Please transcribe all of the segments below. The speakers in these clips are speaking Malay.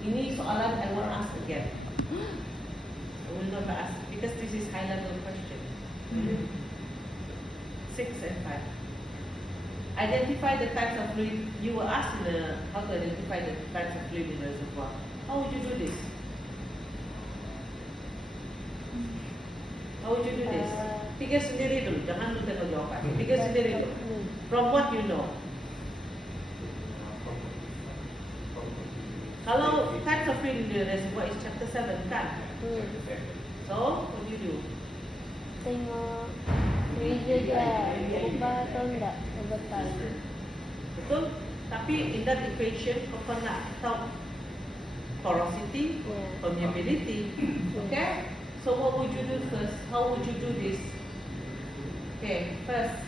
Ini soalan I will ask again. I will not ask because this is high level question. 6 and 5. Identify the types of fluid. You were asked how to identify the types of fluid in the reservoir. How would you do this? How would you do this? Fikir sendiri dulu, jangan lu tengok jawapan. Fikir sendiri dulu. From what you know. Kalau types of fluid in the reservoir is chapter 7 kan? So, what do you do? Tengok reason dia berubah atau enggak over time. Betul? Tapi in that equation, kau pernah tahu porosity, permeability. Okay? So what would you do first? How would you do this? Okay, first,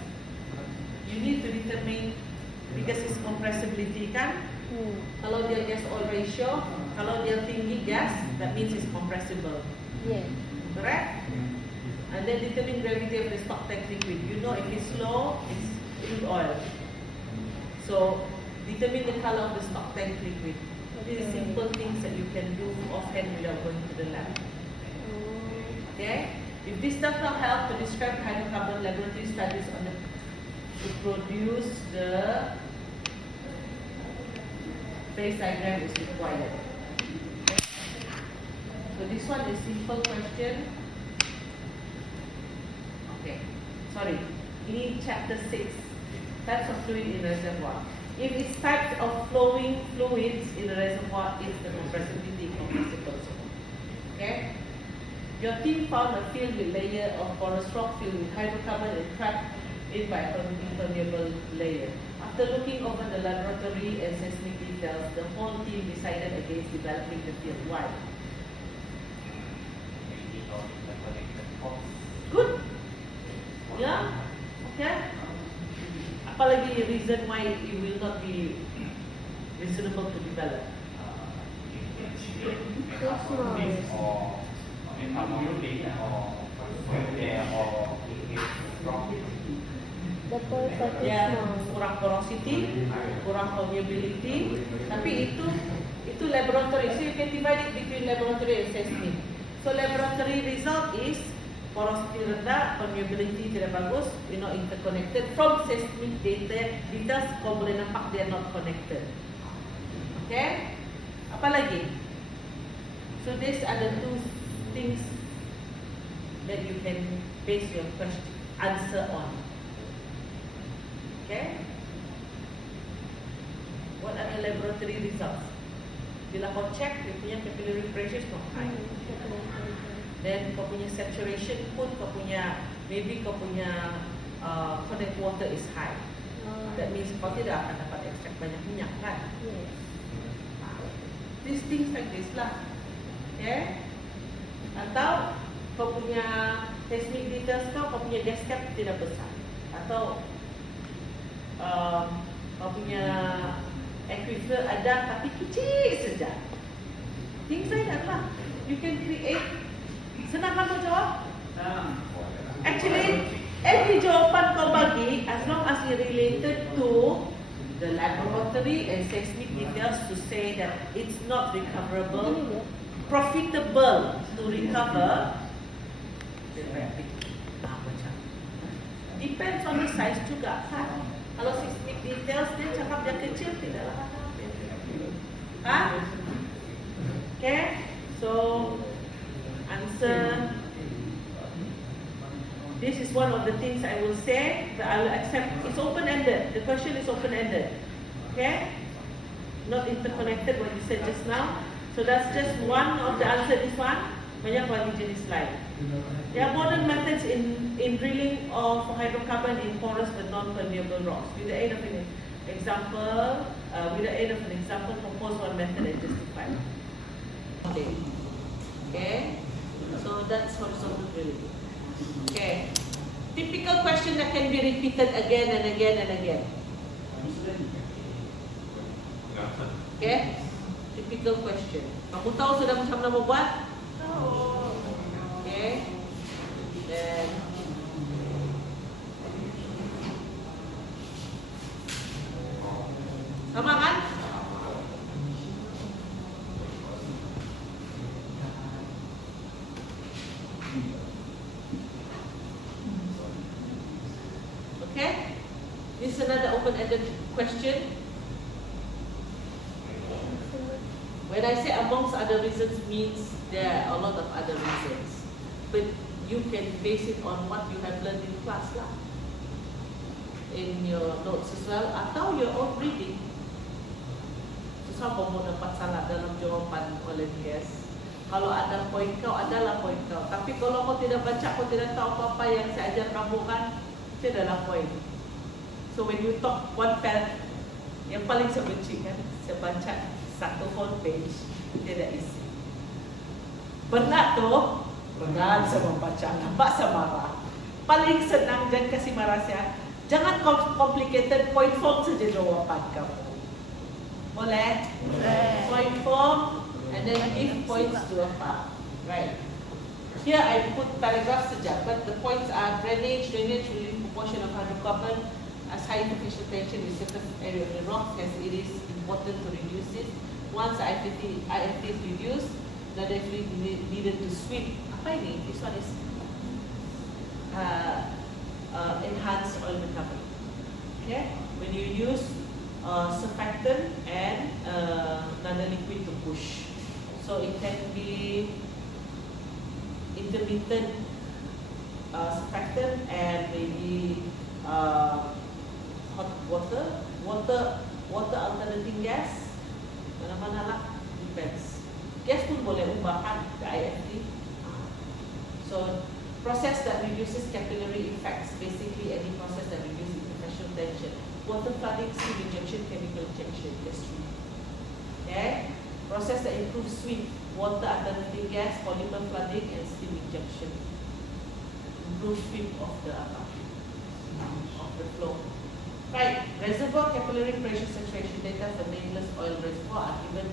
you need to determine, because it's compressibility kan? Kalau dia gas oil ratio, kalau dia tinggi gas, that means it's compressible. Yeah. Correct? And then determine gravity of the stock tank liquid. You know if it's low, it's crude oil. So determine the color of the stock tank liquid. These are simple things that you can do offhand without going to the lab. Okay? If this does not help to describe hydrocarbon laboratory studies on the to produce the phase diagram is required. So this one is simple question. Okay, sorry. In chapter 6, types of fluid in reservoir. If it's types of flowing fluids in the reservoir, it's the compressibility compressible zone. Okay. Your team found a field with layer of porous rock filled with hydrocarbon and trapped in by an impermeable layer. After looking over the laboratory and seismic details, the whole team decided against developing the field. Why? Good. Yeah. Okay. Apalagi reason why it will not be reasonable to develop. Ya, kurang porosity, kurang permeability. Tapi itu laboratory. So you can divide it between laboratory and seismic. So laboratory result is porosity rendah, permeability tidak bagus, interconnected. From seismic data kau boleh nampak they are not connected. Okay? Apa lagi? So these are the two things that you can base your answer on. Okay? What are the laboratory results? Bila kau check, dia punya capillary pressure is not high. Then kau punya saturation pun maybe kau punya connect water is high. That means kau tidak akan dapat extract banyak minyak kan? These things like this lah. Okay? Atau kau punya seismic details kau punya gas cap tidak besar. Atau kau punya aquifer ada tapi kecil saja. Things like that lah. You can create. Senang kan kau jawab? Actually, every jawapan kau bagi, as long as it related to the laboratory and seismic details to say that it's not recoverable, profitable to recover, depends on the size juga kan. Kalau seismic details dia cakap dia kecil tidaklah apa. Okay, so answer. This is one of the things I will say, but I will accept. It's open-ended. The question is open-ended. Okay? Not interconnected what you said just now. So that's just one of the answer. This one, banyak lagi jenis lain. There are modern methods in drilling of hydrocarbon in porous but non-permeable rocks. With the aid of an example, propose one method and justify. Okay? So that's horizontal drilling. Okay. Typical question that can be repeated again and again and again. Okay? Typical question. Kamu tahu sudah macam mana membuat? Tahu. Okay. Then sama kan? is another open-ended question. When I say amongst other reasons means there are a lot of other reasons. But you can base it on what you have learned in class lah. In your notes as well, atau your own reading. Susah kau mau dapat salah dalam jawapan volunteers. Kalau ada poin kau, adalah poin kau. Tapi kalau kau tidak baca, kau tidak tahu apa-apa yang saya ajar kamu kan, itu adalah poin. So when you talk one pen, yang paling saya benci kan, saya baca satu whole page, tidak isi. Pernah tuh, pernah saya membaca, nampak saya marah. Paling senang dan kasih marah saya, jangan complicated, point form saja jawaban kamu. Boleh? Point form, and then give points to a part. Right. Here I put paragraphs saja, but the points are drainage relief, proportion of hydrocarbon, as high interfacial tension with surface area of the rock, as it is important to reduce it. Once IFT is reduced, the fluid needed to sweep. Apa ini? This one is enhanced oil recovery. Okay? When you use surfactant and non-liquid to push. So it can be intermittent surfactant and maybe hot water alternating gas. Mana-mana lah, depends. Gas pun boleh ubahkan ke IFT. So process that reduces capillary effects, basically any process that reduces interfacial tension. Water flooding, steam injection, chemical injection, that's true. Okay? Process that improves sweep, water alternating gas, polymer flooding, and steam injection. Improve sweep of the flow. Right, reservoir capillary pressure saturation data for nameless oil reservoir are given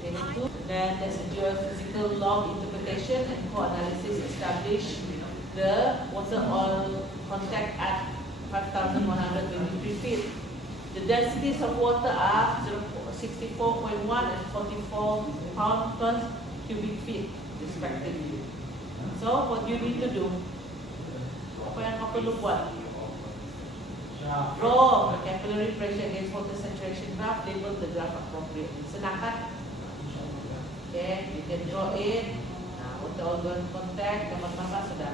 in table 2. Then there's a geophysical log interpretation and co-analysis establish the water oil contact at 5,123 feet. The densities of water are 64.1 and 44 pounds per cubic feet respectively. So what you need to do, apa yang kau perlu buat? Draw the capillary pressure against water saturation graph, label the graph appropriately. Senang kan? Okay, you can draw it. Water oil contact, gambar-gambar sudah.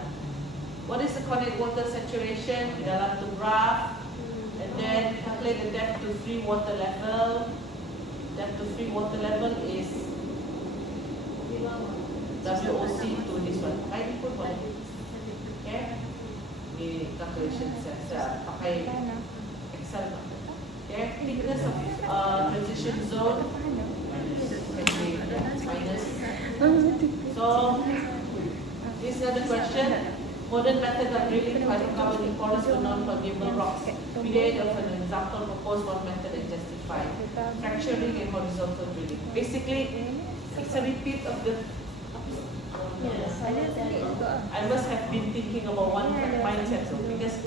What is the correct water saturation? Di dalam tu graph. And then calculate the depth to free water level. Depth to free water level is WOC to this one. Ini pun boleh. Okay? Ini calculation saya pakai Excel. Okay? Thickness of transition zone can be minus. So this is another question. Modern method of drilling hydrocarbon in porous or non-permeable rocks. With the aid of an example, propose one method and justify. Fracturing and horizontal drilling. Basically, it's a repeat of the. I must have been thinking about one mindset though, because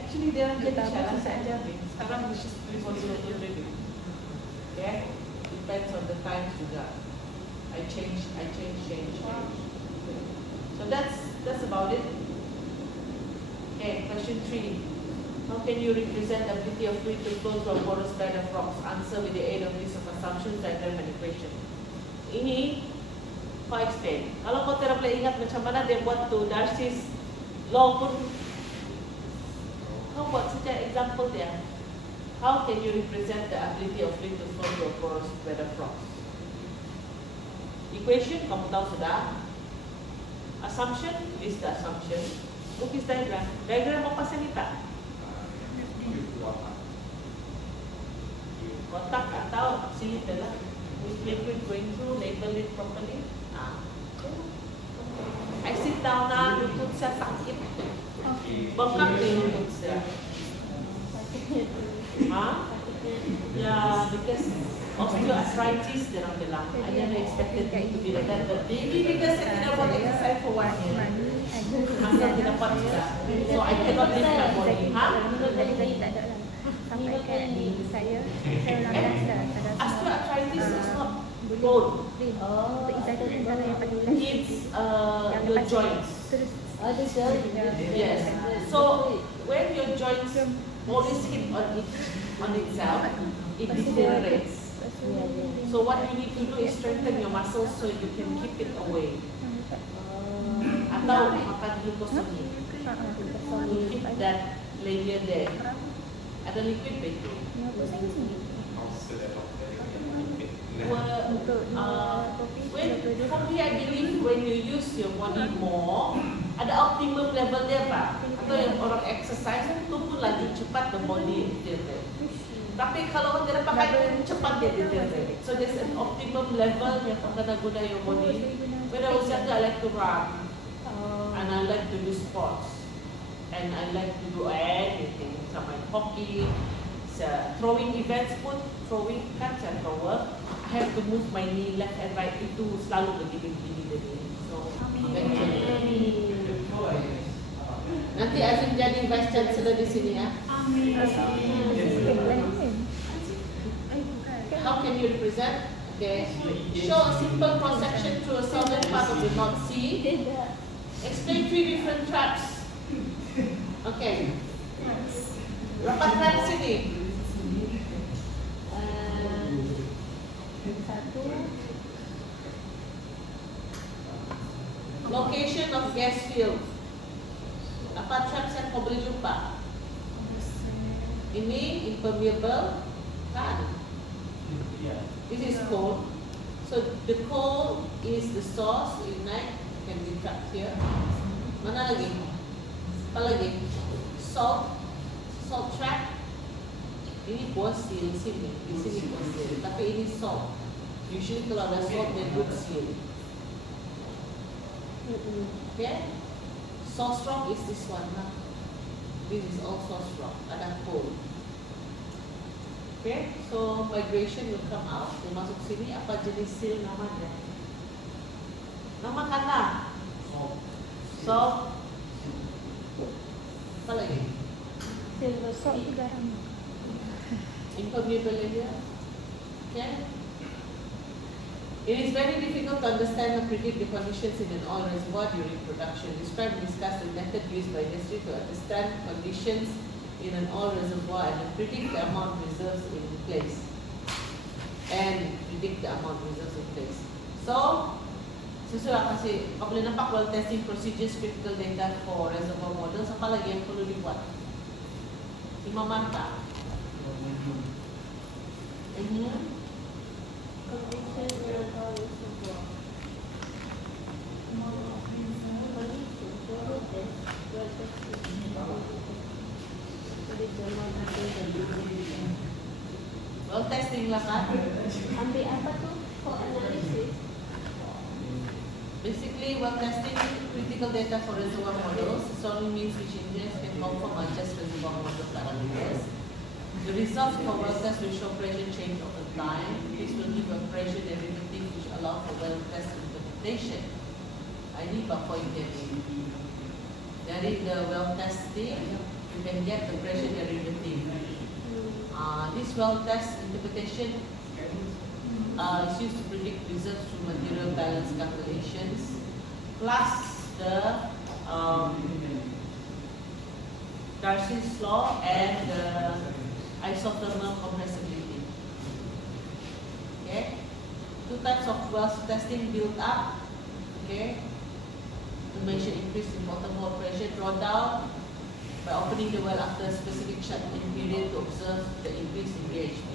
actually dia orang jadi cara saya ajarin. Sekarang mesti tulis horizontal drilling. Okay, depends on the times juga. I change. So that's about it. Okay, question 3. How can you represent the ability of fluid to flow from porous bed of rocks? Answer with the aid of use of assumptions, diagram, and equation. Ini kau explain. Kalau kau tidak boleh ingat macam mana dia buat tu, Darcy's law pun kau buat saja example dia. How can you represent the ability of fluid to flow from porous bed of rocks? Equation kamu tahu sudah. Assumption, list the assumption. Lukis diagram. Diagram apa saya minta? Kotak atau cylinder lah. With liquid going through, label it properly. I sit down na, lutut saya sakit. Bengkak din lutut saya. Yeah, because osteoarthritis dia orang bilang. I never expected it to be like that, but maybe because I tidak buat exercise for 1 year. Masa tidak buat juga. So I cannot lift my body. Sampaikan saya 16 dah. Osteoarthritis is not bone. Untuk ibadah antara yang paling lain. It's your joints. Terus Yes. So when your joints always hit on itself, it deteriorates. So what you need to do is strengthen your muscles so you can keep it away. Atau makan glucosamine to keep that layer there. Ada liquid baik. For me, I believe when you use your body more, ada optimum level dia Pak. Atau yang orang exercise itu pun lagi cepat the body deteriorate. Tapi kalau dia pakai cepat dia deteriorate. So there's an optimum level yang kena guna your body. When I was younger, I like to run, and I like to do sports, and I like to do anything. Sama hockey, throwing events pun throwing kan saya thrower. I have to move my knee left and right itu selalu begini-begini dari. So nanti Azim jadi vice chancellor di sini ya. How can you represent? Okay. Show a simple cross section through a southern part of the North Sea. Explain 3 different traps. Okay. Berapa traps ini? Location of gas field. Apa traps yang kau boleh jumpa? Ini impermeable kan? This is coal. So the coal is the source, ignite, can be trapped here. Mana lagi? Apa lagi? Salt trap. Ini buah seal sini, di sini buah seal. Tapi ini salt. Usually kalau ada salt, dia good seal. Okay? Source rock is this one lah. This is all source rock. Ada coal. Okay? So migration will come out. Dia masuk sini. Apa jenis seal namanya? Nama kata? Salt. Apa lagi? Silver salt juga. Impermeable area. Okay? It is very difficult to understand and predict the conditions in an oil reservoir during production. Describe and discuss the method used by industry to understand conditions in an oil reservoir and predict the amount of reserves in place. So, sesuai kasi, kau boleh nampak well testing procedures, critical data for reservoir models. Apa lagi yang perlu dibuat? 5 mata. Well testing lah kan? Ambil apa tuh? For analysis. Basically, well testing critical data for reservoir models. This only means which engineers can confirm or adjust reservoir model parameters. The results for well test will show pressure change over time. This will give a pressure derivative which allow for well test interpretation. Ini point dia ni. Dari the well testing, you can get the pressure derivative. This well test interpretation is used to predict results through material balance calculations, plus the Darcy's law and the isothermal compressibility. Okay, 2 types of well testing built up. Okay, to measure increase in bottom hole pressure, draw down by opening the well after a specific shut-in period to observe the increase in BHP.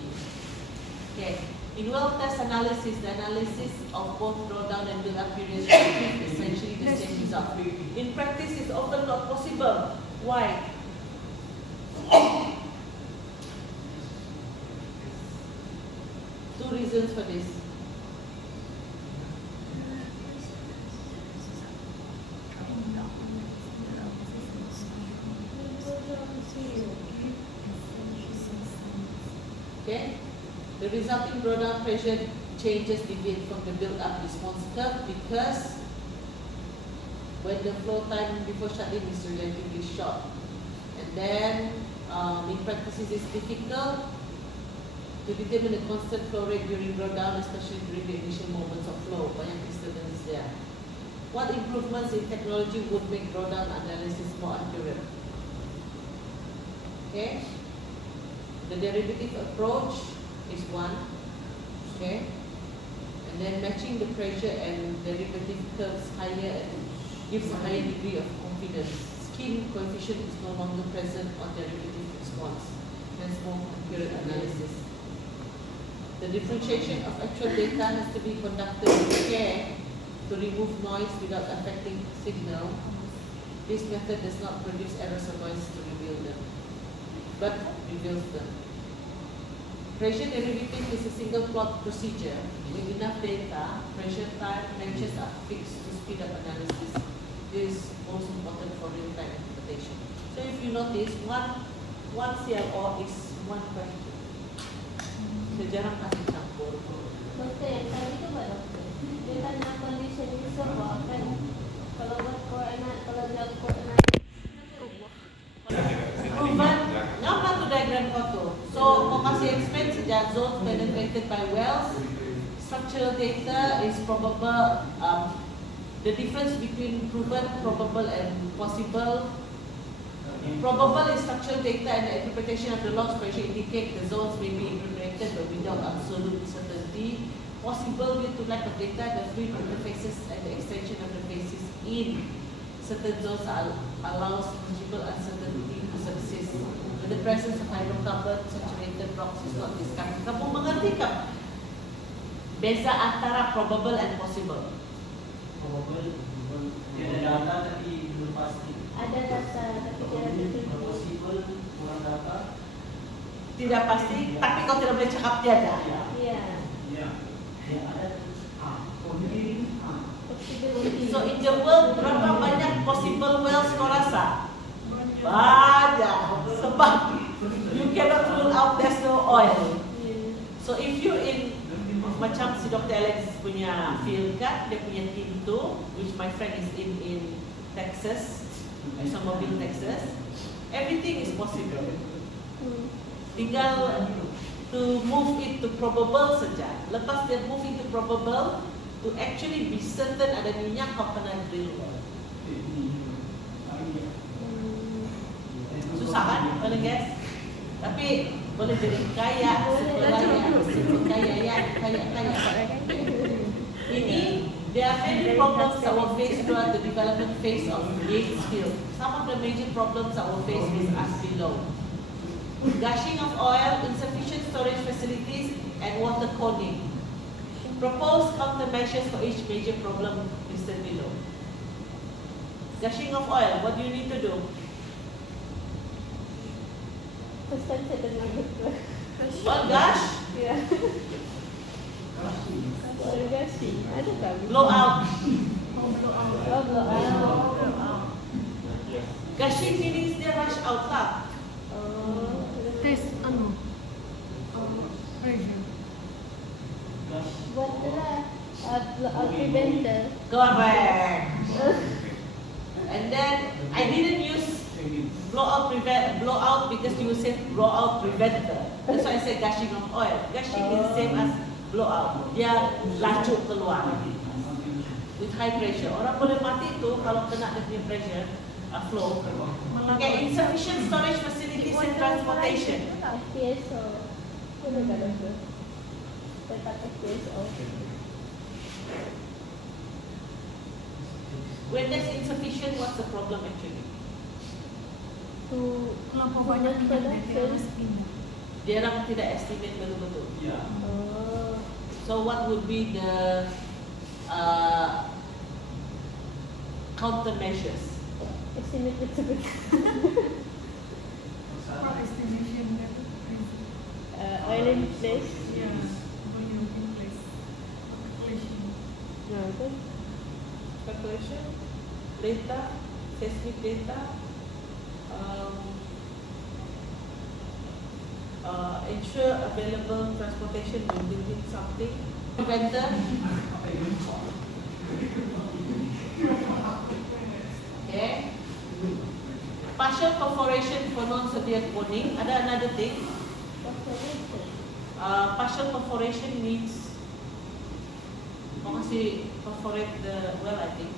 Okay, in well test analysis, the analysis of both drawdown and build-up periods will essentially the same result. In practice, it's often not possible. Why? Two reasons for this. Okay, the resulting drawdown pressure changes deviate from the build-up response curve because when the flow time before shut-in is relatively short, and then in practices it's difficult to determine the constant flow rate during drawdown, especially during the initial moments of flow. Banyak disturbance there. What improvements in technology would make drawdown analysis more accurate? Okay. The derivative approach is one. Okay. And then matching the pressure and derivative curves higher gives a higher degree of confidence. Skin coefficient is no longer present on derivative response. Hence more accurate analysis. The differentiation of actual data has to be conducted with care to remove noise without affecting signal. This method does not produce errors or noise to reveal them, but reveals them. Pressure derivative is a single plot procedure. With enough data, pressure time ranges are fixed to speed up analysis. This is most important for real-time interpretation. So if you notice, one CLO is one question. So jarang kasih campur. Dokter yang tadi tu apa dokter? Dia tanya condition user kan kalau buat coordinate, kalau jauh coordinate. Proven, ngapa tu diagram kau tu? So, kau kasih explain sejak zones penetrated by wells. Structural data is probable. The difference between proven, probable, and possible. Probable is structural data and the interpretation of the logs pressure indicate the zones may be implemented but without absolute certainty. Possible due to lack of data, the fluid interfaces and the extension of the faces in certain zones allows tangible uncertainty to subsist. When the presence of hydrocarbon saturated rocks is not discovered. Kamu mengerti tak? Beza antara probable and possible. Probable, dia ada data tapi belum pasti. Ada data tapi tidak betul. Possible, kurang data. Tidak pasti, tapi kau tidak boleh cakap tiada. Iya. Ya, dia ada. Possibility. Possibility. So in the world, berapa banyak possible wells kau rasa? Banyak. Sebab you cannot rule out there's no oil. Yeah. So if you in macam si Dr. Alex punya field kan, dia punya team tu, which my friend is in Texas, ExxonMobil Texas, everything is possible. Tinggal to move it to probable saja. Lepas dia move it to probable, to actually be certain ada minyak kau kena drill. Susah kan? Boleh guys? Tapi boleh jadi kaya Ini there are many problems that were faced throughout the development phase of Yates field. Some of the major problems that were faced is as below: gushing of oil, insufficient storage facilities, and water coning. Propose countermeasures for each major problem listed below. Gushing of oil, what do you need to do? First time saya dengar betul. What, gush? Ya. Irigasi. Ada tak? Blow out. Oh, blow out. Gushing means dia rush out lah. Oh. Test pressure. Buat tu lah. Blow out preventer. Correct. And then I didn't use blow out because you said blow out preventer. That's why I said gushing of oil. Gushing is the same as blow out. Dia laju keluar with high pressure. Orang boleh mati tu kalau kena dia punya pressure flow. Okay, insufficient storage facilities and transportation. FPSO. Ada tak doktor? Tempat FPSO. When there's insufficient, what's the problem actually? Tu Terlampau banyak minyak production. dia harus pindah. Dia orang tidak estimate betul-betul. Ya. Oh. So what would be the countermeasures? Estimate betul-betul. For estimation that Oil in place. yeah, oil in place. Calculation. Nah, tu. Calculation, data, seismic data, ensure available transportation when building something, preventer, okay, partial perforation for non-severe coning. Ada another thing, partial perforation means masih perforate the well, I think.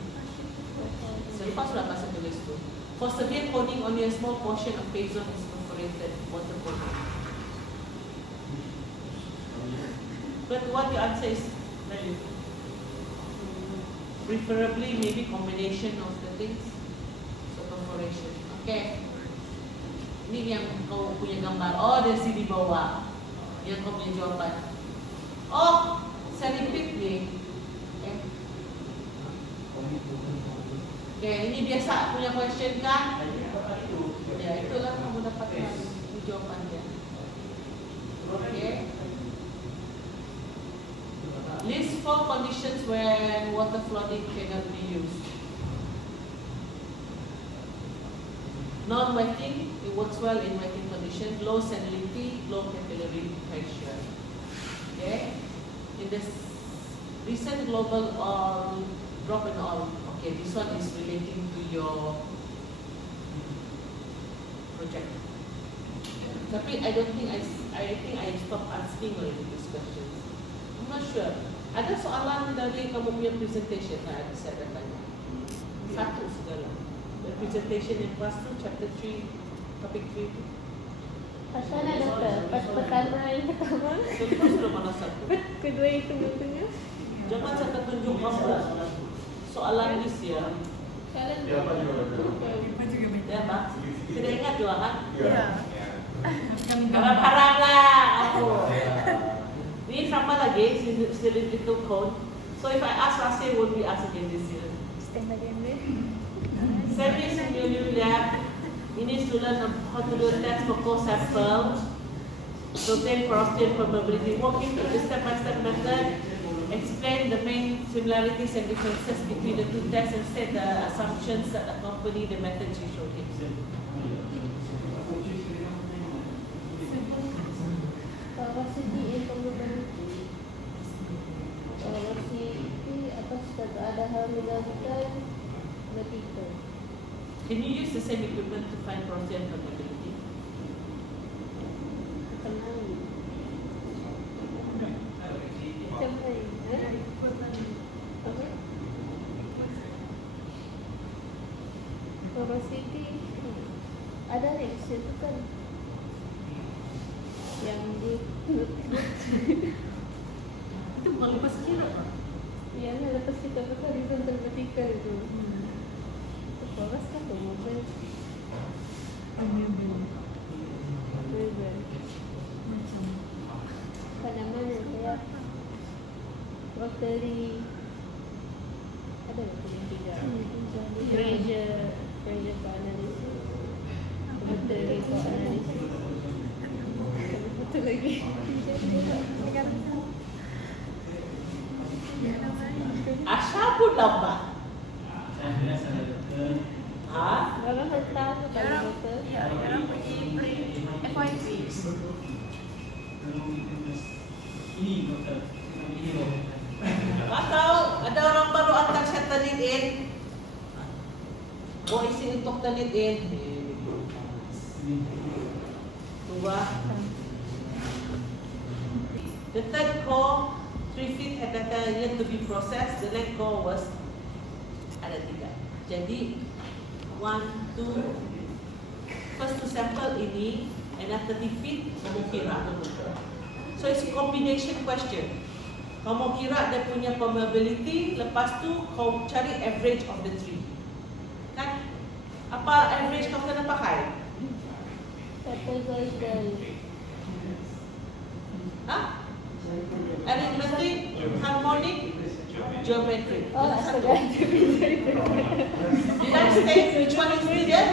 Selepas sudah kasih tulis tu. For severe coning, only a small portion of phase zone is perforated. Water coning. But what you answer is valid. Preferably maybe combination of the things. So corporation. Okay. Ini yang kau punya gambar. Oh, dari sini bawah. Yang kau punya jawaban. Oh, saya repeat ni. Okay, ini biasa punya question kan? Ya, itulah kamu dapatkan jawabannya. Okay. List 4 conditions when water flooding cannot be used. Non-wetting, it works well in wetting condition. Low salinity, low capillary pressure. Okay. In this recent global oil drop in oil. Okay, this one is relating to your project. Tapi I think I stop asking already these questions. I'm not sure. Ada soalan dari kamu punya presentation lah, ada saya dah tanya. Satu segala. The presentation in class 2, chapter 3, topic 3. Pasal ada doktor, pas pertama yang pertama. Terus sudah mana satu? Kedua yang tengah-tengah. Jangan saya tunjuk kamu soalan this year. Kalian Ipa juga baik. Ya, Pak. Tidak ingat juga kan? Ya. Kami Harap-harap lah aku. Ini sama lagi, cylindrical cone. So if I ask last year, would we ask again this year? stand again deh. Semi-semi lab. Ini to learn how to do a test for core sample. To obtain porosity and permeability. Walking through the step-by-step method. Explain the main similarities and differences between the two tests and state the assumptions that accompany the methods you showed him. Capacity and probability. Capacity atas ada hamilatan vertical. Can you use the same equipment to find porosity and permeability? Kenal. Macam ni. Apa? Porosity ada reaction tu kan yang di Itu bukan lepas kira Pak. yang lepas kita pakai horizontal vertical tu. Poros kan tu mobil. renewable. Macam Tanaman yang kayak rotary ada yang tiga. Pressure for analysis. Rotary for analysis. Betul lagi. Asya pun lambat. Saya biasa ada dokter. Ha? Orang hantar tu kalau betul. orang pergi FYP. Ini dokter. Ini dokter. Atau ada orang baru hantar saya turn in. Oh isi untuk turn in. Dua. The third core, 3 feet had data yet to be processed. The length core was ada 3. Jadi 1, 2. First to sample ini, and at 30 feet kamu kira. So it's a combination question. Kamu kira dia punya permeability, lepas tu kau cari average of the 3. Kan? Apa average kau kena pakai? Trapezoidal. Ha? Arithmetic, harmonic, geometric. Oh, Yang satu. sudah. Did I state which one is needed?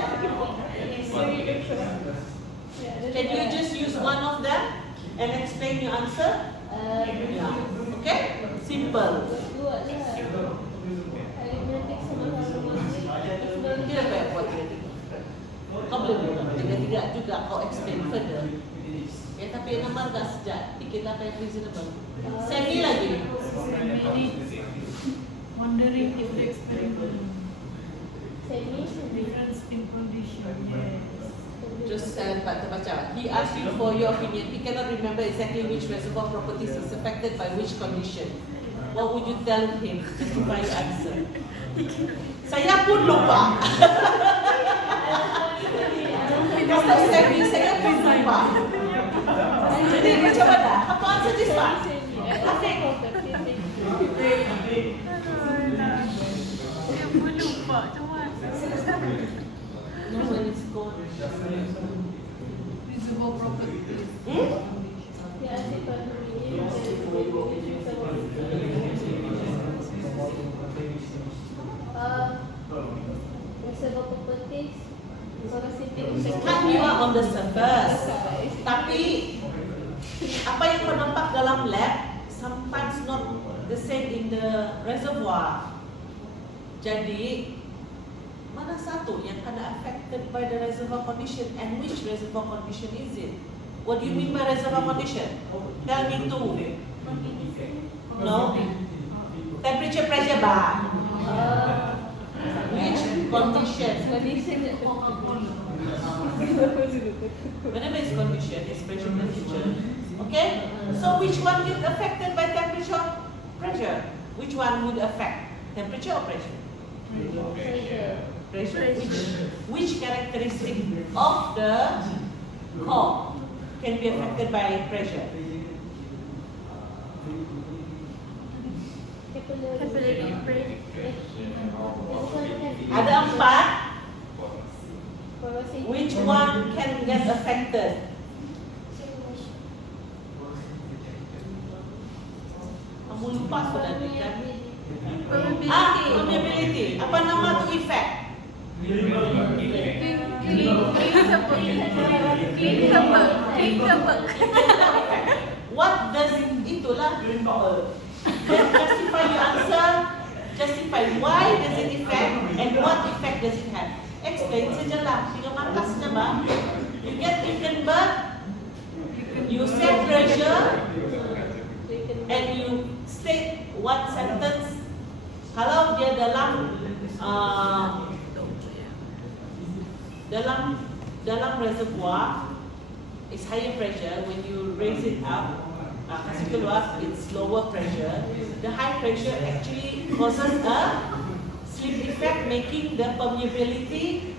Can you just use one of them and explain your answer? Yeah. Okay? Simple. Dua lah. Arithmetic sama harmonic. Kira apa yang buat tiga-tiga? Kau boleh buat tiga-tiga juga kau explain further. Ya tapi yang nomor agak sejak. Fikirlah apa yang reasonable. Semi lagi. Wondering if the experiment Semi. difference in condition. Yes. Just baca. He asked you for your opinion. He cannot remember exactly which reservoir properties is affected by which condition. What would you tell him? Justify your answer. Saya pun lupa. Kalau saya pun lupa. Jadi macam mana? Apa answer this one? Sisig ko, sisig. Dia pun lupa macam mana. No, when it's cold. Reservoir properties. Dia asyik pada ini. Reservoir properties. Kan you are on the surface. Tapi apa yang kau nampak dalam lab sometimes not the same in the reservoir. Jadi mana satu yang kena affected by the reservoir condition and which reservoir condition is it? What do you mean by reservoir condition? Tell me two. No. Temperature, pressure, bar. Which condition? Whenever it's condition, it's pressure, temperature. Okay? So which one get affected by temperature, pressure? Which one would affect temperature or pressure? Pressure. Which characteristic of the core can be affected by pressure? Capillary pressure. Ada empat. Which one can get affected? Kamu lupa sudah kan? Permeability. Apa nama tu effect? What does itulah? Then justify your answer. Justify why does it affect and what effect does it have? Explain saja lah. Tinggal markas saja bang. You get Wickenburg. You set pressure and you state one sentence. Kalau dia dalam reservoir is higher pressure, when you raise it up, kasih keluar, it's lower pressure. The high pressure actually causes a slip effect, making the permeability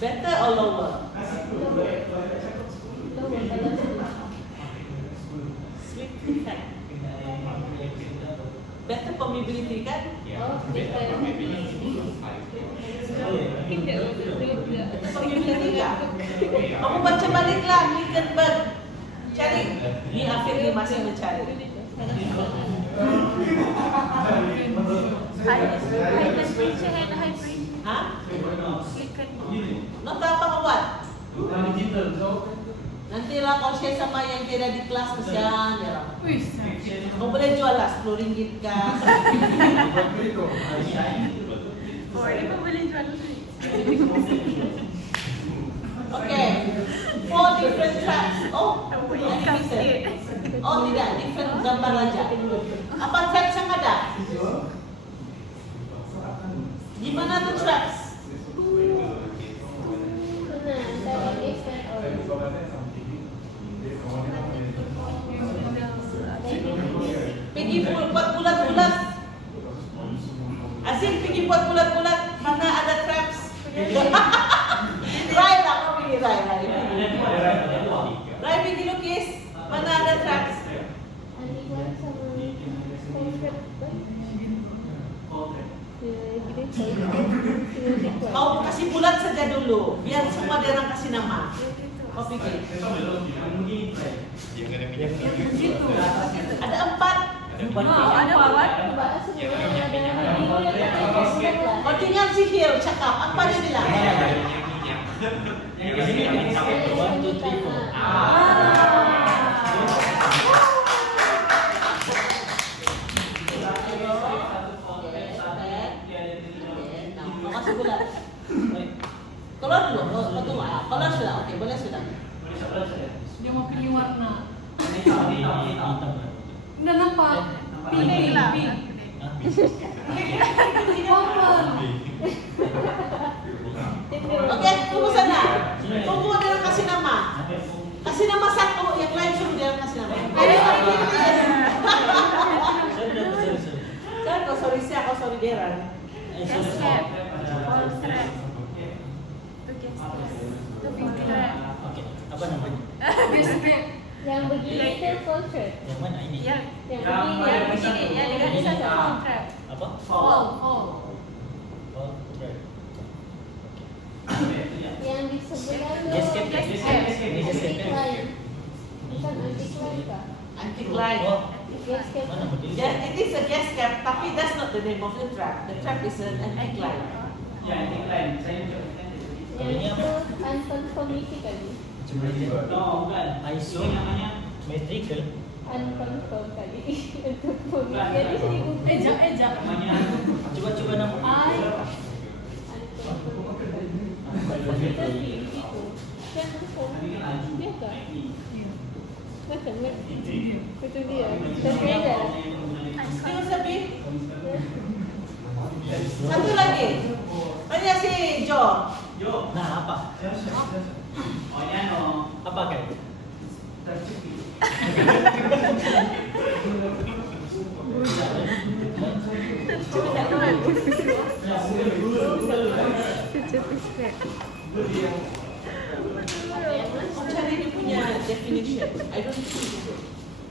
better or lower? Slip effect. Better permeability kan? Permeability kan? Kamu baca baliklah Wickenburg. Cari. Ni Afif ni masih mencari. High temperature and high pressure. Ha? Wickenburg. Nota apa kawan? Nantilah kau share sama yang kira di kelas kesian ya. Wih, Kau boleh jual lah RM10 kan. oh, dia pun boleh jual duit. Okay. 4 different tracks. Oh, Boleh yang bisa. kapit. Oh tidak, different gambar aja. Apa tracks yang ada? Gimana tuh tracks? Pergi buat bulat-bulat. Asyik pergi buat bulat-bulat. Mana ada traps? Rai lah, kau pergi Rai. Rai pergi lukis. Mana ada traps? Kau kasih bulat saja dulu. Biar semua ada orang kasih nama. Kau pergi. Ada 4. Ada bawah. Kau dengar si Hil cakap. Apa dia bilang? Masih bulat. Keluar dulu. Kau tunggu. Keluar sudah. Okey, boleh sudah. Dia mau pilih warna. Nggak nampak. Pink lah. Okey, tunggu sana. Tunggu ada yang kasih nama. Kasih nama satu, yang lain suruh dia kasih nama. Jangan kau sorry saya, kau sorry Deran. Gasket. All strap. Itu gasket. Itu pink strap. Apa namanya? Gasket. Yang begini itu full track. Yang mana ini? Yang Yang begini. yang begini, yang dengan Ini. satu contract. Apa? Fall. Oh, right. Yang di sebelah tu. Gasket, Gasket. Anti-climb. Bukan anti-climb kah? Anti-glide. Oh, Gas cap. mana berdiri? Yeah, it is a gas cap, tapi that's not the name of the trap. The trap is an anti-glide. Ya, decline. Saya ucapkan Yang itu unconformity kali. Cuma dia. No, bukan. ISO. Ini namanya Metrical. Unconform kali. Unconform. Bukan. Jadi sini bukan. Ejak. namanya Coba nama. Kita di itu. Kan conform. ini kan laju. Dia kah? Ini. Macam mana? Itu dia. Tapi ada. Still Sabih. Satu lagi. Tanya si Jo. Yo. Nah, apa? Oh, ini ano. Apa kayak? Tercipit. Kau cari dia punya definition. I don't see it.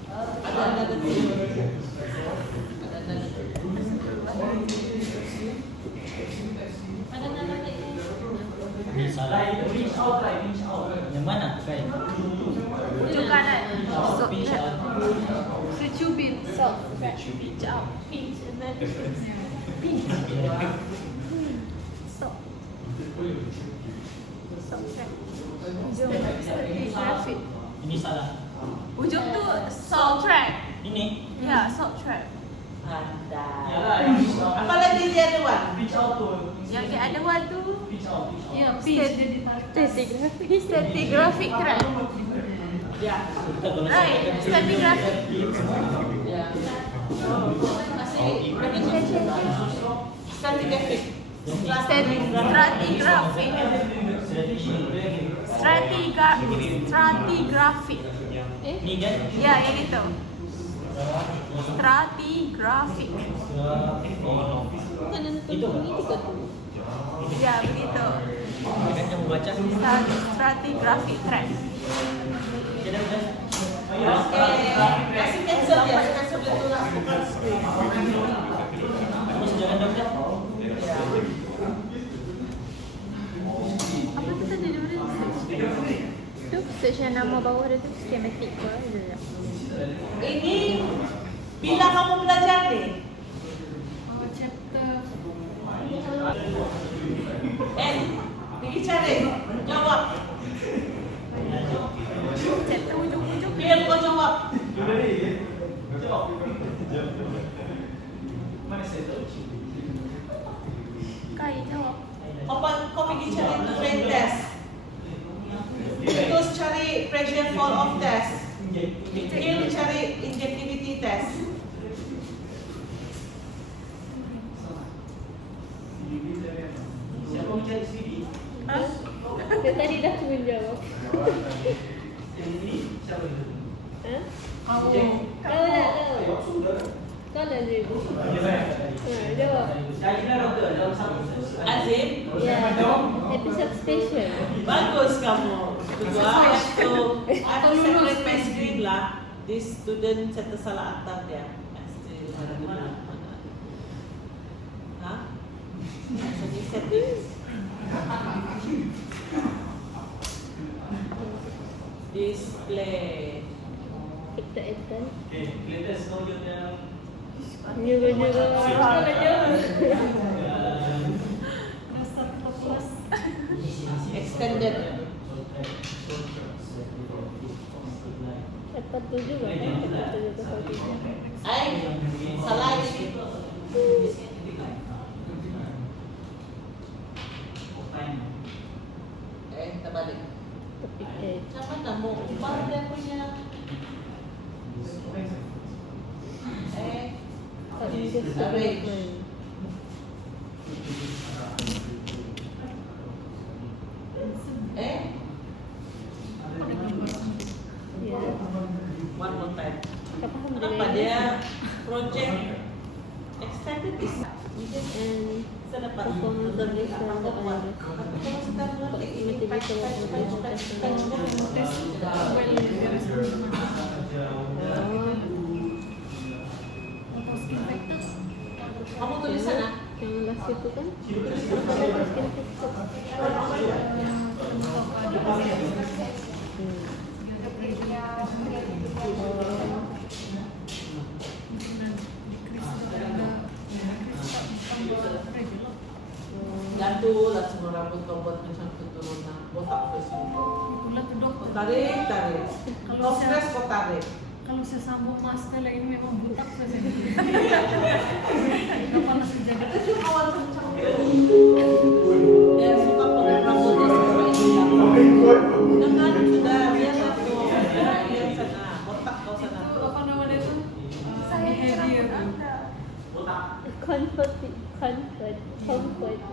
Ada another thing. Ada another thing. Ada nama dia. Ini salah. Reach out, right? Reach out. Yang mana? Kayak. Ujung kanan. Oh, pinch out. Secubit. Soft. Pinch out. Pinch. And then Pinch. Stop. Stop track. Ujung traffic. Ini salah. Ujung tu salt track. Ini. Ya, salt track. Ada. Yalah, yang reach out. Apa lagi dia ada one? Reach out tu. Yang dia ada waktu. Reach out. Ya, pinch dia ditarik. Stratigraphic track. Ya. Kita kalau Right, stratigraphic. Ya. Masih stratigraphic. Stratigraphic. Stratigraphic. Ini kan? Ya, yang itu. Stratigraphic. bukan untuk Itu. ini juga tu. Ya, begitu. Kan yang membaca. Stratigraphic track. Kita dah. Kasih cancel dia. Cancel dia tu nak bukan screen. Terus jangan dokter. Apa tu tadi dia boleh Tu search yang nama bawah dia tu schematic ke je. Ini bila kamu belajar ni? chapter Pergi cari. Jawab. chapter ujung-ujung. Biar kau jawab. Mana saya tahu? Kai jawab. Kau pergi cari train test. Terus cari pressure fall off test. Biar cari injectivity test. Siapa mencari CD? Dia tadi dah menjawab. Ini siapa itu? Ha? Kau. Kau nak tahu? Kau nak jadi? Jawab. Saya kira doktor dalam satu. Azim, Ya. Episode special. bagus kamu. Kedua, I have to separate my screen lah. This student saya tersalah atas dia. Mana? Ha? Jadi settings. Display. Kita enter. Okay, latest kau yang Nyuruh-nyuruh orang jawab. Dasar kita plus. Extended. Dapat tu juga kan? Dapat tu juga kau tidak. Ay, salah ini. Terbalik. Tapi Macam mana mau ubah dia punya? arrangement. Ya. One more time. Kau faham Kenapa dia project extend extended is And sa dapat. performance of this and the others. Kalau sedang mengerti ini, patch. Test well, there is atau skin factors. Kamu tulisan ah. Yang last itu kan? Gantul lah semua rambut kau buat macam keturunan botak first. Itulah tu dok. Tarik. Kalau stres kau tarik. Kalau saya sambung master lah ini memang butak saja. Kenapa nasi jaga? Itu kawan macam dia suka pegang rambut dia sampai hilang. Dengan sudah biasa tu, dia sana botak kau sana. Itu apa namanya itu? Behavior. Comfort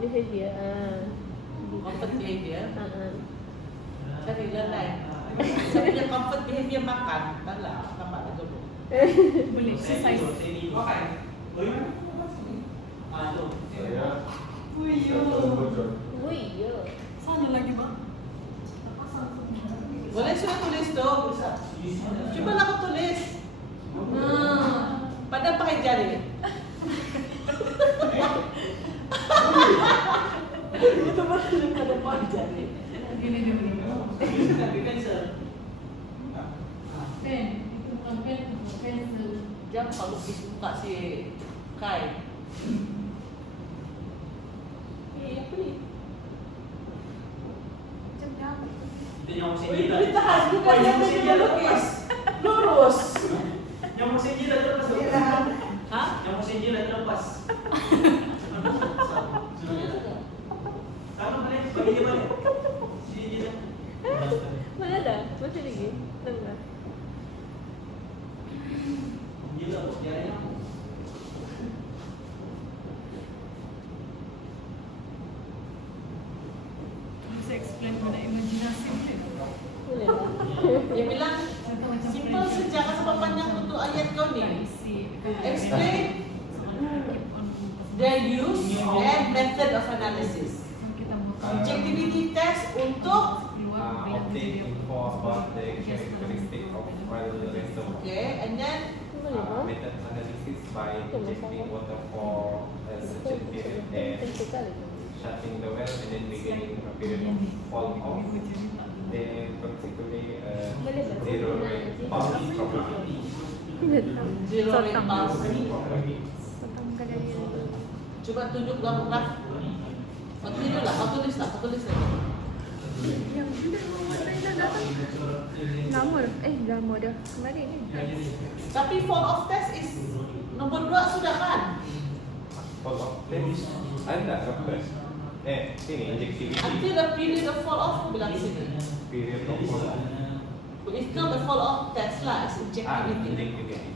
behavior. Comfort behavior. Ah. Cari lalai. Saya punya comfort behavior makan. Tak lah, nampak tak dulu. Boleh exercise. Wih, yo. Sana lagi bang. Boleh sudah tulis tu. Cuba lah kau tulis. Padahal pakai jari. Itu betul pada pakai jari. Gini. Pen. Itu bukan pen, itu pencil. Jangan kalau lukis muka si Kai. Apa ni? Itu yang mesti Boleh tahan juga dia punya lukis. Lurus. Yang mesti jilat terlepas. Ha? Yang mesti jilat terlepas. Sama balik, bagi dia balik. Sini jilat. Mana dah? Masih lagi? Tengah. Jilat jari. Bisa explain pada imajinasi boleh. Boleh lah. Dia bilang Contoh macam simple saja kan sebab panjang untuk ayat kau ni. Explain their use and method of analysis. kita buat Objectivity test untuk obtain info about the characteristic of file reservoir. okay, and then Boleh lah. Method analysis by injecting water for a certain period and Tentu kali. shutting the well and then beginning a period of fall off. Then particularly zero rate pulse probability. zero rate pulse. Potong ke dari Cuba tunjuk graf. Kau tidur lah, kau tulis lah. yang dah datang. Lama dah. Lama dah. Kemarin ni. Tapi fall off test is nombor 2 sudah kan? Fall off test. Ada dokter? Sini injectivity. Until the period of fall off bilang sini. Period of fall off. It's not the fall off test lah, it's objectivity. Injectivity.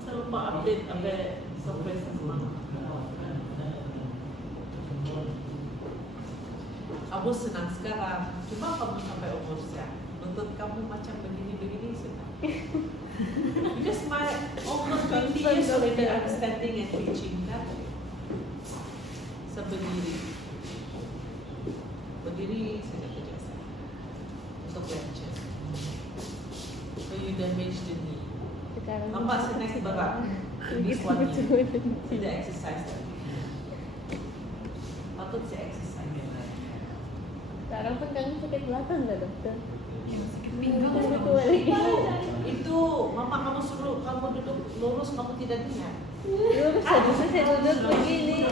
Saya lupa update sampai sekarang. Kamu senang sekarang, cuma kamu sampai umur siapa? Nuntut kamu macam begini senang. Because my almost 20 years already I'm standing and teaching kan. Berdiri saya kerja saya untuk lecture. So you damage the knee. Sekarang Nampak saya naik berat. This one year. Tidak exercise lagi. Patut saya exercise. Sekarang pun kami sakit belakang dah doktor. sakit pinggang. Dah tua lagi. Itu mama kamu suruh kamu duduk lurus, kamu tidak dengar. Lurus saja saya duduk begini.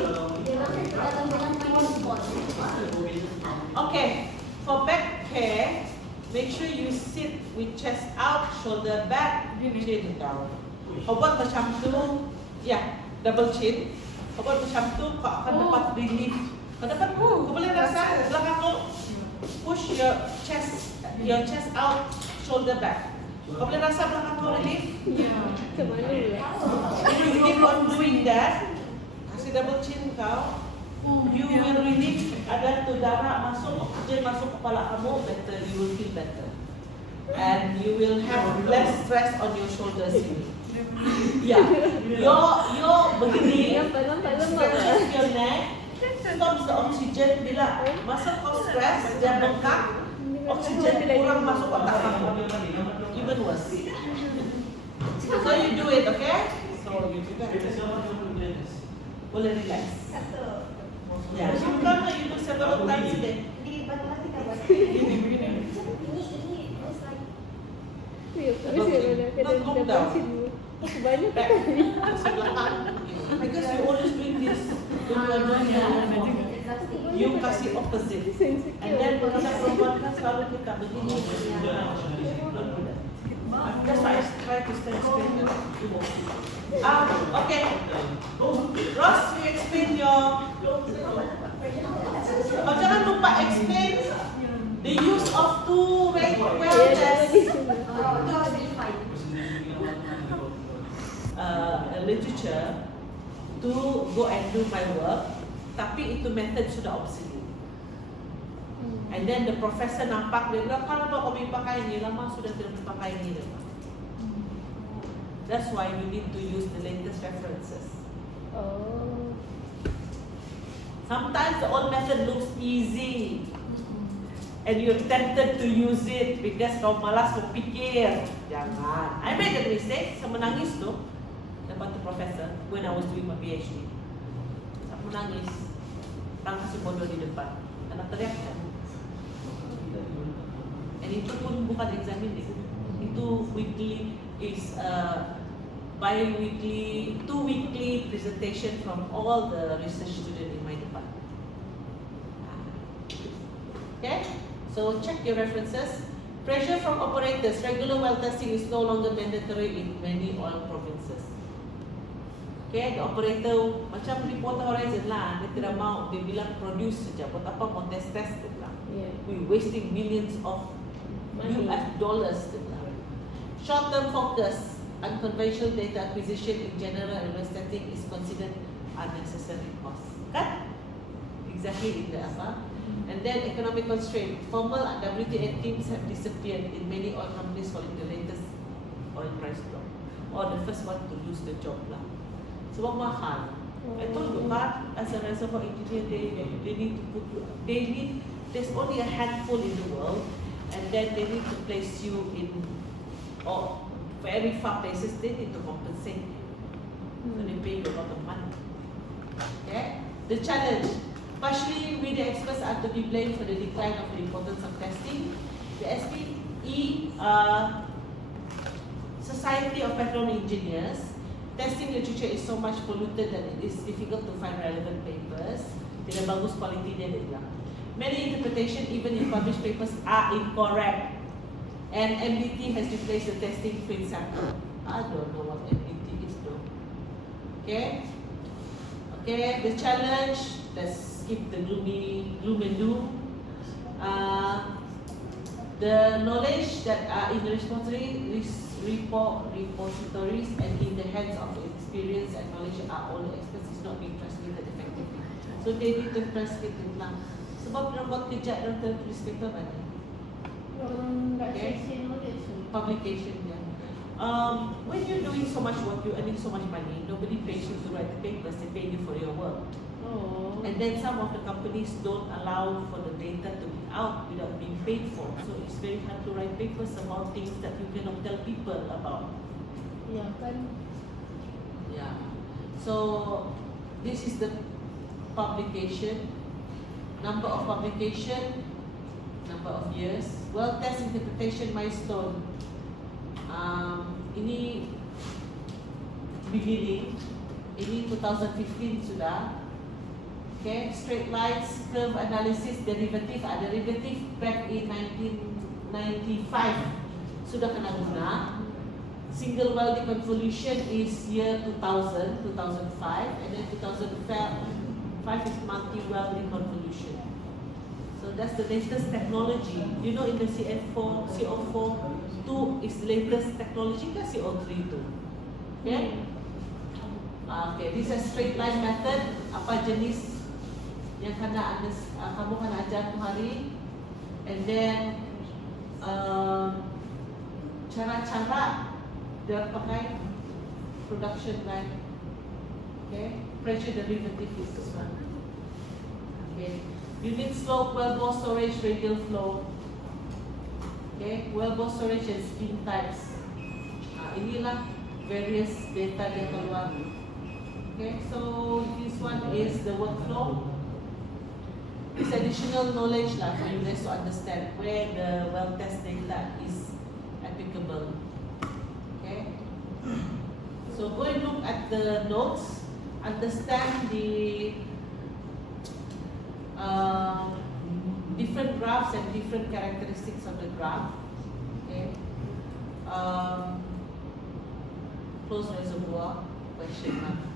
Okay, for back care, make sure you sit with chest out, shoulder back, chin down. Kau buat macam tu, ya, double chin. Kau buat macam tu, kau akan dapat relief. Kau dapat, kau boleh rasa belakang kau push your chest out, shoulder back. Kau boleh rasa belakang kau relief? Ke mana pula? If you keep on doing that, kasih double chin kau, you will relieve ada tu darah masuk, oksigen masuk kepala kamu, better, you will feel better. And you will have less stress on your shoulders ini. Yeah, your begini, Yang palang-palang stretches your neck, stops the oxygen. Bila masa kau stress dan bengkak, oksigen kurang masuk otak kamu. Even worse. So you do it, okay? So you do that. Boleh relax. Yeah, you can you do several times a day. Di batu-batu kan? Ini begini. Ini it's like Ya, tapi saya dah kena dapat sini. Banyak Back. Sebelahan. Because you always doing this. When you are doing your own work, exhausting. you kasih opposite. And then kita perempuan kan selalu kita begini. That's why I try to stay straight. Okay. Ross, you explain your. Oh, jangan lupa explain the use of two wellness literature to go and do my work, tapi itu method sudah obsolete. And then the professor nampak dia bilang, kalau kami pakai ini lama sudah tidak pakai ini lama. That's why you need to use the latest references. Oh. Sometimes the old method looks easy, and you're tempted to use it because kau malas berfikir. Jangan. I made that mistake. Saya menangis tu dapat tu professor when I was doing my PhD. Aku menangis. Tang kasih bodoh di depan. Anak teriak kan. And itu pun bukan examining. Itu weekly is bi-weekly, 2 weekly presentation from all the research students in my department. Okay, so check your references. Pressure from operators. Regular well testing is no longer mandatory in many oil provinces. Okay, the operator macam Deepwater Horizon lah, dia tidak mau, dia bilang produce saja, buat apa mau test dia bilang. Yeah. We wasting millions of US dollars dia bilang. Short-term focus. Unconventional data acquisition in general and setting is considered unnecessary cost. Kan? Exactly in the apa. And then economic constraint. Formal WTA teams have disappeared in many oil companies following the latest oil price drop. Or the first one to lose the job lah. Sebab mahal. I told you kan, as a reservoir engineer, they need to put there's only a handful in the world, and then they need to place you in very far places. They need to compensate. So they pay you a lot of money. Okay? The challenge. Partially, we the experts are to be blamed for the decline of the importance of testing. The SPE Society of Petroleum Engineers, testing literature is so much polluted that it is difficult to find relevant papers. Tidak bagus quality dia bilang. Many interpretations, even in published papers, are incorrect. And MDT has replaced the testing field sample. I don't know what MDT is though. Okay? Okay, the challenge, let's skip the gloom and doom. The knowledge that are in the repositories and in the hands of experience and knowledge are all experts is not being translated effectively. So they need to translate it lah. Sebab dia buat kerja dalam tertulis paper banyak. Okay. Publication, yeah. When you're doing so much work, you're earning so much money, nobody pays you to write the papers, they pay you for your work. Oh. And then some of the companies don't allow for the data to be out without being paid for. So it's very hard to write papers about things that you cannot tell people about. Ya kan. Yeah. So this is the publication, number of publication, number of years. Well, test interpretation milestone. Ini beginning. Ini 2015 sudah. Okay, straight lines, curve analysis, derivative. Derivative back in 1995 sudah kena guna. Single well deconvolution is year 2000, 2005, and then 2005 is multi-well deconvolution. So that's the latest technology. You know, in the CO4 2 is the latest technology, kan CO3 too. Okay? Okay, this is straight line method. Apa jenis yang kamu akan ajar tu hari, and then cara-cara dia pakai production line. Okay, pressure derivative is this one. Okay, unit slope, wellbore storage, radial flow. Okay, wellbore storage and spin types. Inilah various data dia keluar. Okay, so this one is the workflow. It's additional knowledge lah for you guys to understand where the well test data is applicable. Okay, so go and look at the notes, understand the different graphs and different characteristics of the graph. Okay, closed reservoir, question mark.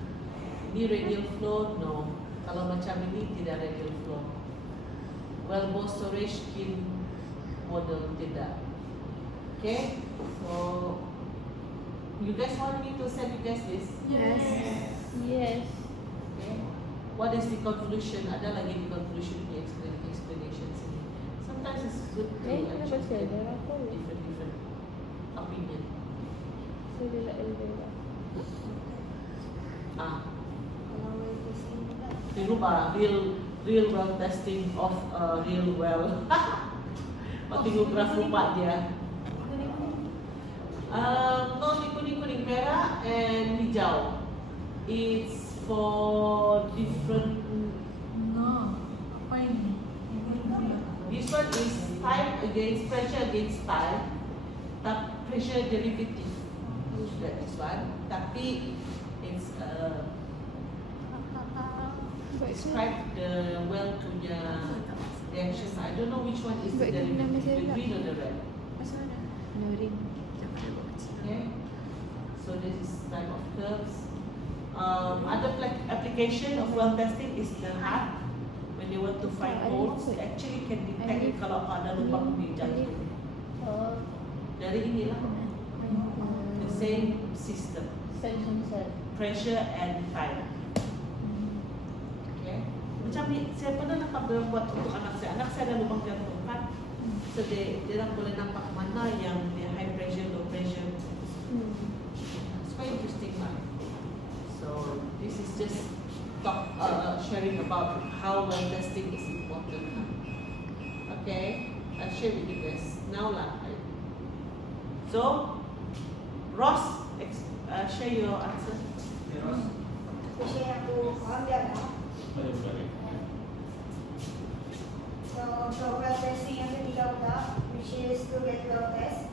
Ini radial flow? No. Kalau macam ini tidak radial flow. Wellbore storage skin model tidak. Okay, so you guys want me to send you guys this? Yes. Yes. Okay. What is the conclusion? Ada lagi di conclusion di explanations ini. Sometimes it's good to Kenapa actually saya get dah apa? different opinion. Saya dah elok. Kalau well testing juga. Dirubah real well testing of real well. Tengok graf rupa dia. No, di kuning-kuning, merah and hijau. It's for different. No. Apa ini? This one is time against pressure against time. Pressure derivative. That is one. Tapi it's describe the well punya reaction. I don't know which one is the But dia nama derivative, saya the tak. green or the red. Nurin. Okay. So this is type of curves. Other application of well testing is the heart. When they want to find holes, they actually can detect kalau ada lubang di jantung. Dari inilah the same system, pressure and time. Okay. Macam ni, saya pernah nampak dia buat untuk anak saya. Anak saya ada lubang jantung kan. So dia nak boleh nampak mana yang dia high pressure, low pressure. It's quite interesting lah. So this is just sharing about how well testing is important. Okay, I'll share with you guys now lah. So Ross, share your answer. Question yang aku faham dia lah. So untuk well testing yang ketiga pula, which is to get well test.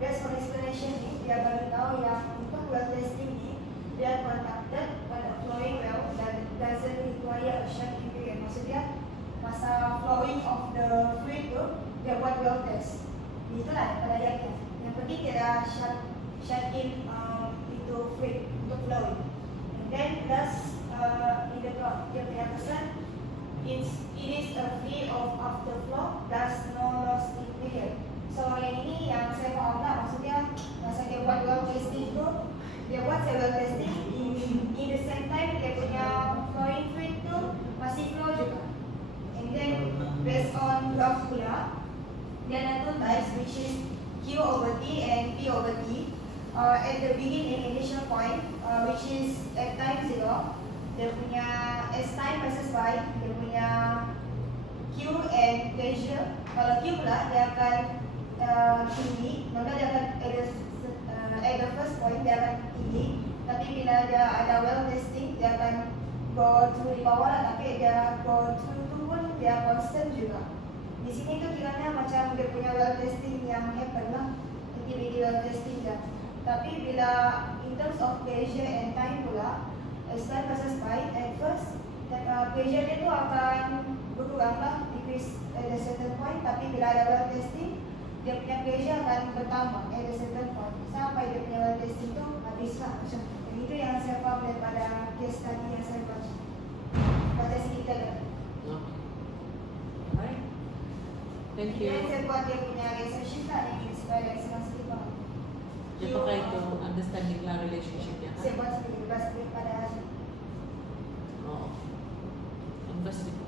Based on explanation ni, dia bagi tahu yang untuk well testing ni, dia conducted pada flowing well dan doesn't require a shut-in period. Maksudnya masa flowing of the fluid tu, dia buat well test. Itulah pada ayat tu. Yang penting dia dah shut-in itu fluid untuk flowing. And then plus in the top, dia punya pesan, it is a free of afterflow, thus no loss in period. So yang ini yang saya faham lah, maksudnya masa dia buat well testing tu, dia buat well testing in the same time dia punya flowing fluid tu masih flow juga. And then based on graph pula, dia ada two types, which is Q over T and P over T. At the beginning initial point, which is at time 0, dia punya as time passes by, dia punya Q and pressure. Kalau Q pula dia akan tinggi, maka dia akan at the first point dia akan tinggi. Tapi bila dia ada well testing, dia akan go through di bawah lah, tapi dia go through tu pun dia constant juga. Di sini tu kiranya macam dia punya well testing yang happen lah, activity well testing dah. Tapi bila in terms of pressure and time pula, as time passes by, at first pressure dia tu akan berkurang lah, decrease at a certain point. Tapi bila ada well testing, dia punya pressure akan bertambah at a certain point sampai dia punya well testing tu habis lah. Macam itu yang saya faham daripada case study yang saya baca pada kita dah. Okay. Alright. Thank you. Jadi saya buat dia punya relationship lah, yang supaya senang sikit faham. Dia pakai itu understanding lah relationship yang Saya buat sedikit bebas daripada Oh.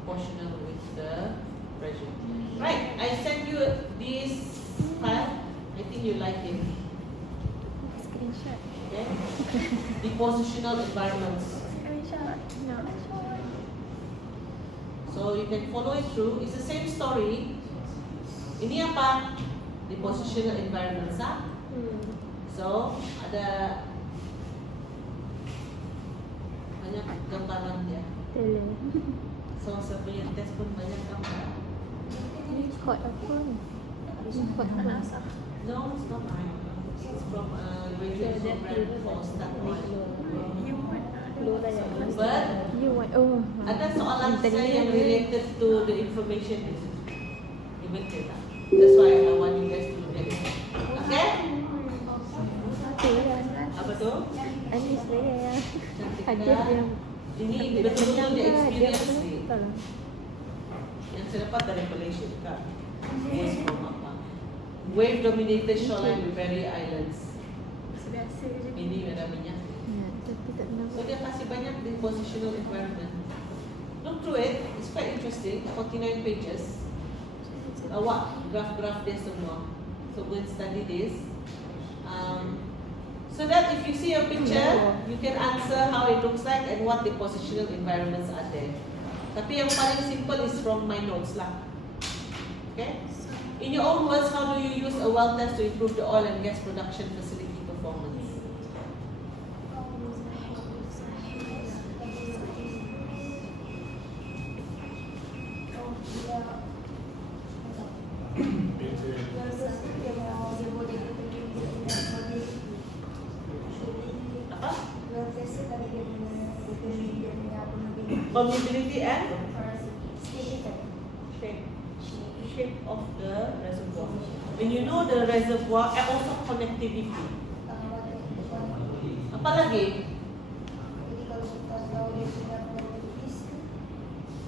proportional with the pressure. Right, I sent you this file. I think you like it. Screenshot. Okay? Depositional environments. Screenshot. No. So you can follow it through. It's the same story. Ini apa? Depositional environments, ah. So ada banyak gambaran dia. Betul. So sebenarnya test pun banyak gambar. Ini kod apa ni? Ini kod apa? No, it's not mine. It's from graduate program for start But You want? Oh. ada soalan Internet saya yang ni. related to the information is limited. That's why I want you guys to get it. Okay? Okay lah. Apa tu? Anis saya ya. Cantik Ada tak? yang Ini betul-betul dia experience pun ni. betul. Yang saya dapat dari Malaysia kan. Was from apa? Wave dominated shoreline with very islands. Biasa je. Ini ada minyak. Ya, tapi tak pernah. So dia kasih banyak di positional environment. Look through it. It's quite interesting. 49 pages. Awak graph-graph dia semua. So go and study this. So that if you see a picture, you can answer how it looks like and what the positional environments are there. Tapi yang paling simple is from my notes lah. Okay? In your own words, how do you use a well test to improve the oil and gas production facility performance? Apa? Permeability and shape of the reservoir. When you know the reservoir and also connectivity. Apa lagi? Jadi kalau kita tahu dia punya probabilities,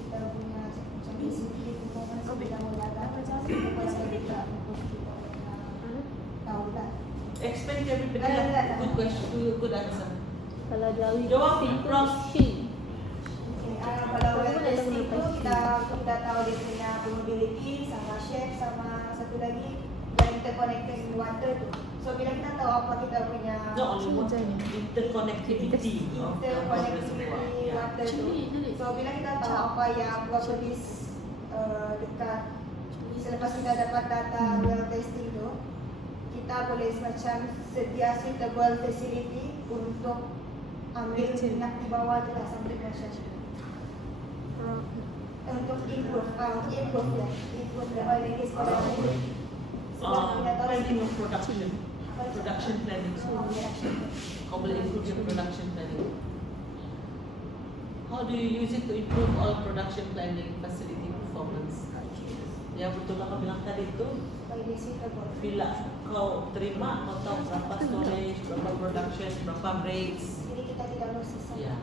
kita punya macam basically performance kita mula kita tahu lah. Explain to everybody lah. Good question, good answer. Kalau jauh Jawab Prof. Kalau well testing tu kita tahu dia punya probability sama shape sama satu lagi yang interconnected in water tu. So bila kita tahu apa kita punya Not only water, interconnectivity of the reservoir. interconnectivity Yeah. water tu. So bila kita tahu apa yang properties dekat selepas kita dapat data well testing tu, kita boleh semacam sedia suitable facility untuk ambil nak di bawah tu lah sampai pressure. Untuk improve ya, improve the oil and gas production. Sebab kita tahu Planning of production planning. Kau boleh improve your production planning. How do you use it to improve oil production planning facility performance? Yang betul kau bilang tadi tu, oil and suitable. bila kau terima, kau tahu berapa storage, berapa production, berapa rates. Jadi kita tidak harus susah. Yeah.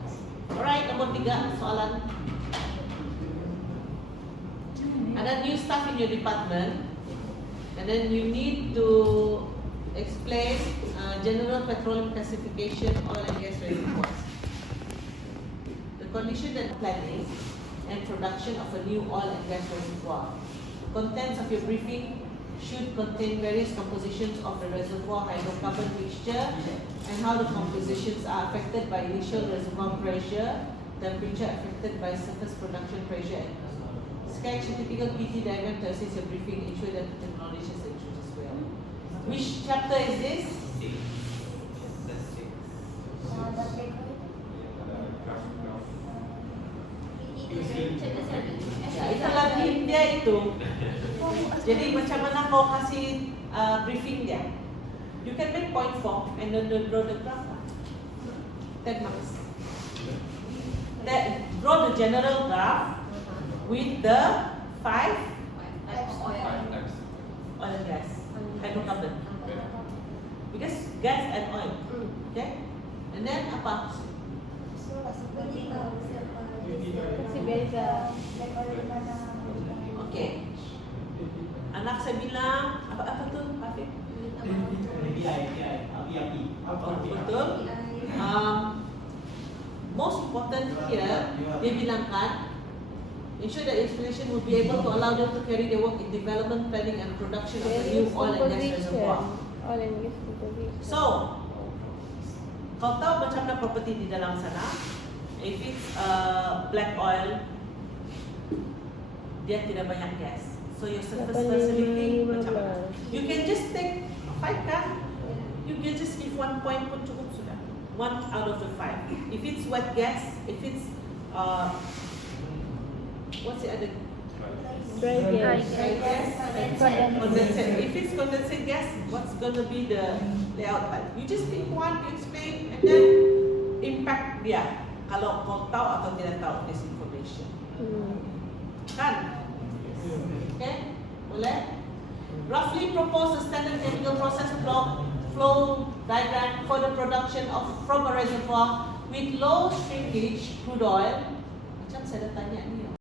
Alright, nombor 3 soalan. Ada new staff in your department, and then you need to explain general petroleum classification, oil and gas reservoirs. The condition and planning and production of a new oil and gas reservoir. Contents of your briefing should contain various compositions of the reservoir hydrocarbon mixture and how the compositions are affected by initial reservoir pressure, temperature affected by surface production pressure, and sketch a typical PT diagram to assist your briefing, ensure that the technology is introduced as well. Which chapter is this? Ya, itu lagi dia itu. Jadi macam mana kau kasih briefing dia? You can make point form and then draw the graph. 10 marks. Draw the general graph with the 5 oil and gas, hydrocarbon. Because gas and oil. Okay? And then apa? Kasi beza. Okay. Anak saya bilang apa tu? Afif? Betul. Most important here, dia bilangkan Ensure that installation will be able to allow them to carry their work in development, planning, and production of the new Various oil and gas composition. reservoir. Oil and gas composition. So, kau tahu macam mana property di dalam sana? If it's black oil, dia tidak banyak gas. So your surface 8, facility 5, macam mana? 15. You can just take 5 kan? You can just give 1 point pun cukup sudah. 1 out of the 5. If it's wet gas, if it's what's the other? Dry gas. Dry gas. Condensate. If it's condensate gas, what's gonna be the layout like? You just pick one, you explain, and then impact dia. Kalau kau tahu atau tidak tahu this information, kan? Okay, boleh? Roughly propose a standard chemical process flow diagram for the production of from a reservoir with low shrinkage crude oil. Macam saya dah tanya ni.